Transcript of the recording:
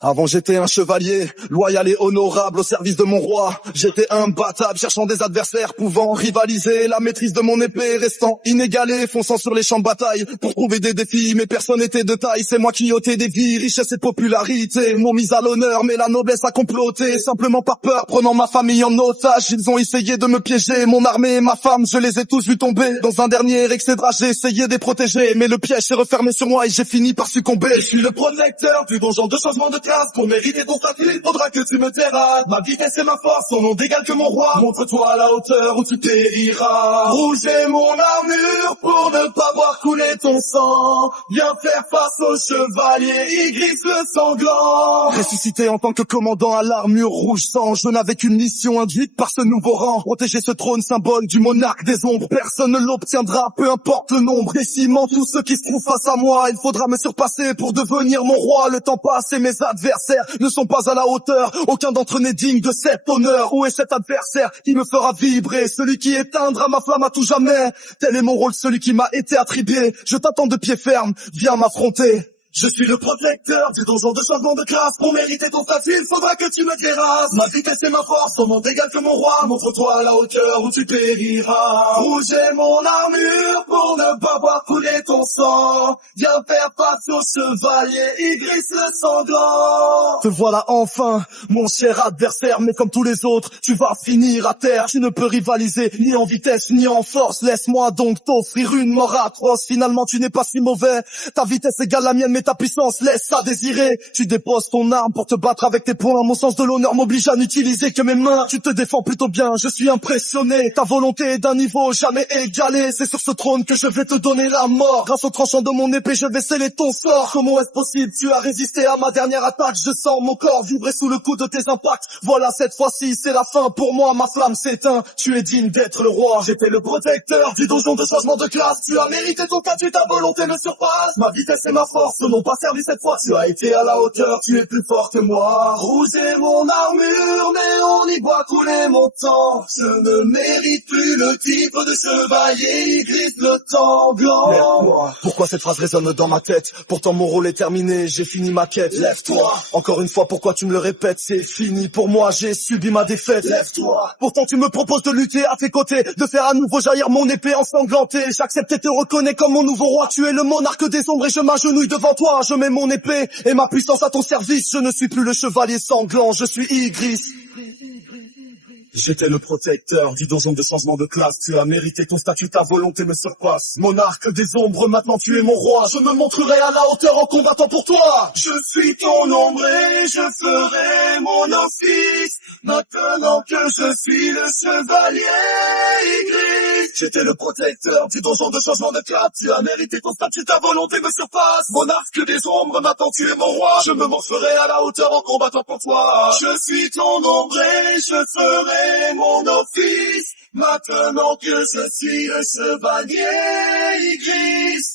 Avant j'étais un chevalier, loyal et honorable au service de mon roi. J'étais imbattable, cherchant des adversaires pouvant rivaliser. La maîtrise de mon épée restant inégalée, fonçant sur les champs de bataille pour trouver des défis. Mais personne n'était de taille, c'est moi qui ôtais des vies. Richesse et popularité m'ont mis à l'honneur, mais la noblesse a comploté. Simplement par peur, prenant ma famille en otage, ils ont essayé de me piéger. Mon armée et ma femme, je les ai tous vus tomber. Dans un dernier excès de rage, j'ai essayé de les protéger, mais le piège s'est refermé sur moi et j'ai fini par succomber. Je suis le protecteur du donjon de changement de classe. Pour mériter ton statut, il faudra que tu me terrasses. Ma vitesse et ma force sont non d'égal que mon roi. Montre-toi à la hauteur où tu périras. Rouge est mon armure pour ne pas voir couler ton sang. Viens faire face au chevalier, Ygritte le sanglant. Ressuscité en tant que commandant à l'armure rouge sang, je n'avais qu'une mission induite par ce nouveau rang. Protéger ce trône symbole du monarque des ombres. Personne ne l'obtiendra, peu importe le nombre. Décimant tous ceux qui se trouvent face à moi. Il faudra me surpasser pour devenir mon roi. Le temps passe et mes adversaires ne sont pas à la hauteur. Aucun d'entre eux n'est digne de cet honneur. Où est cet adversaire qui me fera vibrer? Celui qui éteindra ma flamme à tout jamais. Tel est mon rôle, celui qui m'a été attribué. Je t'attends de pied ferme, viens m'affronter. Je suis le protecteur du donjon de changement de classe. Pour mériter ton statut, il faudra que tu me terrasses. Ma vitesse et ma force sont non d'égal que mon roi. Montre-toi à la hauteur où tu périras. Rouge est mon armure pour ne pas voir couler ton sang. Viens faire face au chevalier, Ygritte le sanglant. Te voilà enfin, mon cher adversaire. Mais comme tous les autres, tu vas finir à terre. Tu ne peux rivaliser ni en vitesse ni en force. Laisse-moi donc t'offrir une mort atroce. Finalement, tu n'es pas si mauvais. Ta vitesse égale la mienne, mais ta puissance laisse à désirer. Tu déposes ton arme pour te battre avec tes poings. Mon sens de l'honneur m'oblige à n'utiliser que mes mains. Tu te défends plutôt bien, je suis impressionné. Ta volonté est d'un niveau jamais égalé. C'est sur ce trône que je vais te donner la mort. Grâce au tranchant de mon épée, je vais sceller ton sort. Comment est-ce possible? Tu as résisté à ma dernière attaque. Je sens mon corps vibrer sous le coup de tes impacts. Voilà, cette fois-ci, c'est la fin. Pour moi, ma flamme s'éteint. Tu es digne d'être le roi. J'étais le protecteur du donjon de changement de classe. Tu as mérité ton statut, ta volonté me surpasse. Ma vitesse et ma force n'ont pas servi cette fois. Tu as été à la hauteur, tu es plus fort que moi. Rouge est mon armure, mais on y voit couler mon temps. Je ne mérite plus le titre de chevalier, Ygritte le sanglant. Lève-toi. Pourquoi cette phrase résonne dans ma tête? Pourtant mon rôle est terminé, j'ai fini ma quête. Lève-toi. Encore une fois, pourquoi tu me le répètes? C'est fini pour moi, j'ai subi ma défaite. Lève-toi. Pourtant tu me proposes de lutter à tes côtés, de faire à nouveau jaillir mon épée ensanglantée. J'accepte et te reconnais comme mon nouveau roi. Tu es le monarque des ombres et je m'agenouille devant toi. Je mets mon épée et ma puissance à ton service. Je ne suis plus le chevalier sanglant, je suis Ygritte. J'étais le protecteur du donjon de changement de classe. Tu as mérité ton statut, ta volonté me surpasse. Monarque des ombres, maintenant tu es mon roi. Je me montrerai à la hauteur en combattant pour toi. Je suis ton ombre et je ferai mon office. Maintenant que je suis le chevalier Ygritte. J'étais le protecteur du donjon de changement de classe. Tu as mérité ton statut, ta volonté me surpasse. Monarque des ombres, maintenant tu es mon roi. Je me montrerai à la hauteur en combattant pour toi. Je suis ton ombre et je ferai mon office, maintenant que je suis le chevalier Ygritte.